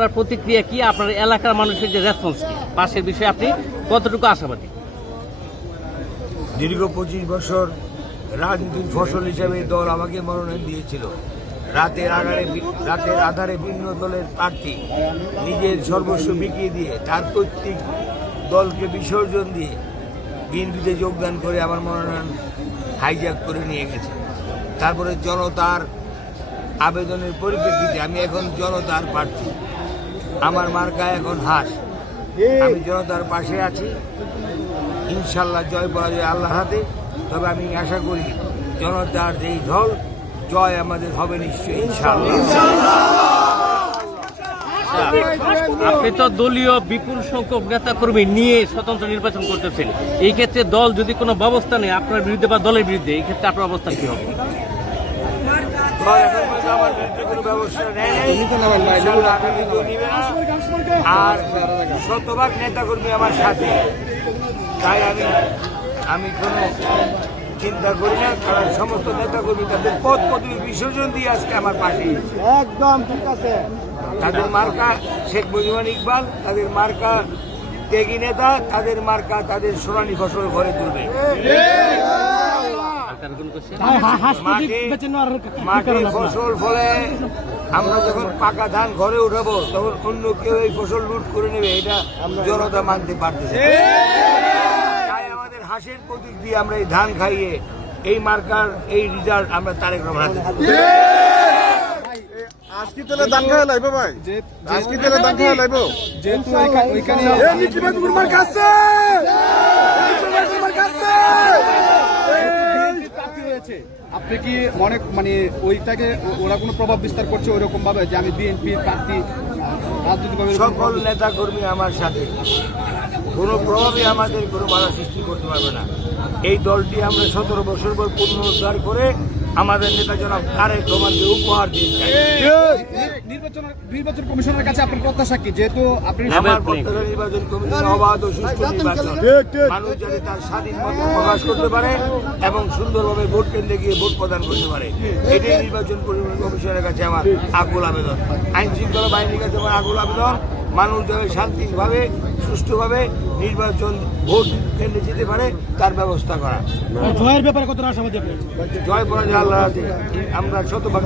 আপনার প্রতিক্রিয়া কি? আপনার এলাকার মানুষের যে রেসপন্স কি? পাশের বিষয়ে আপনি কতটুকু আশাবাদী? দীর্ঘ পঁচিশ বছর রাজনীতির ফসল হিসেবে দল আমাকে মনোনয়ন দিয়েছিল। রাতের আধারে রাতের আধারে ভিন্ন দলের প্রার্থী নিজের সর্বস্ব বিকিয়ে দিয়ে তার প্রত্যেক দলকে বিসর্জন দিয়ে বিএনপিতে যোগদান করে আমার মনোনয়ন হাইজ্যাক করে নিয়ে গেছে। তারপরে জনতার আবেদনের পরিপ্রেক্ষিতে আমি এখন জনতার প্রার্থী। আমার মার মার্কা এখন হাস। আমি জনতার পাশে আছি। ইনশাল্লাহ জয় পরাজয় আল্লাহ হাতে। তবে আমি আশা করি জনতার যেই ঢল, জয় আমাদের হবে নিশ্চয়ই, ইনশাল্লাহ। আপনি তো দলীয় বিপুল সংখ্যক নেতা কর্মী নিয়ে স্বতন্ত্র নির্বাচন করতেছেন। এই ক্ষেত্রে দল যদি কোনো ব্যবস্থা নেই আপনার বিরুদ্ধে বা দলের বিরুদ্ধে, এই ক্ষেত্রে আপনার অবস্থা কি হবে? দল এখন পর্যন্ত আমার বিরুদ্ধে কোনো ব্যবস্থা নেয় নাই। নিবে না। আর শতভাগ নেতাকর্মী আমার সাথে। তাই আমি আমি কোনো চিন্তা করি না কারণ সমস্ত নেতাকর্মী তাদের পদ পদবী বিসর্জন দিয়ে আজকে আমার পাশে একদম ঠিক আছে। তাদের মার্কা শেখ মুজিবুর ইকবাল তাদের মার্কা ত্যাগী নেতা তাদের মার্কা তাদের সোনালী ফসল ঘরে তুলবে। আর কারও কোনো question? মাঠে মাঠে ফসল ফলে আমরা যখন পাকা ধান ঘরে উঠাবো তখন অন্য কেউ এই ফসল লুট করে নেবে এটা জনতা মানতে পারতেছে তাই আমাদের হাসির প্রতীক দিয়ে আমরা এই ধান খাইয়ে এই মার্কার এই রেজাল্ট আমরা তারেক রহমান হাতে তুলে দেব। আজকে তেলে দান খাওয়া লাইবো ভাই? আজকে তেলে দান খাওয়া লাইবো যেহেতু ওইখানে আপনি কি অনেক মানে ওইটাকে ওরা কোনো প্রভাব বিস্তার করছে ওইরকম ভাবে যে আমি বিএনপি প্রার্থী রাজনৈতিকভাবে সকল নেতা কর্মী আমার সাথে। কোনো প্রভাবই আমাদের কোনো বাধা সৃষ্টি করতে পারবে না। এই দলটি আমরা সতেরো বছর পর পুনরুদ্ধার করে আমাদের নেতা জনাব তারেক রহমানকে উপহার দিতে নির্বাচন নির্বাচন কমিশনের কাছে আপনার প্রত্যাশা কি? যেহেতু আপনি আমার প্রত্যাশা নির্বাচন কমিশন অবাধ ও সুষ্ঠু নির্বাচন। মানুষ যাতে তার স্বাধীন মত প্রকাশ করতে পারে এবং সুন্দরভাবে ভোট কেন্দ্রে গিয়ে ভোট প্রদান করতে পারে। এটাই নির্বাচন কমিশনের কাছে আমার আকুল আবেদন। আইন শৃঙ্খলা বাহিনীর কাছে আমার আকুল আবেদন। মানুষ যাতে শান্তিভাবে সুষ্ঠুভাবে নির্বাচন ভোট কেন্দ্রে যেতে পারে তার ব্যবস্থা করা। জয়ের ব্যাপারে কত আশাবাদী জয় পরাজয় আল্লাহ আছে আমরা শতভাগ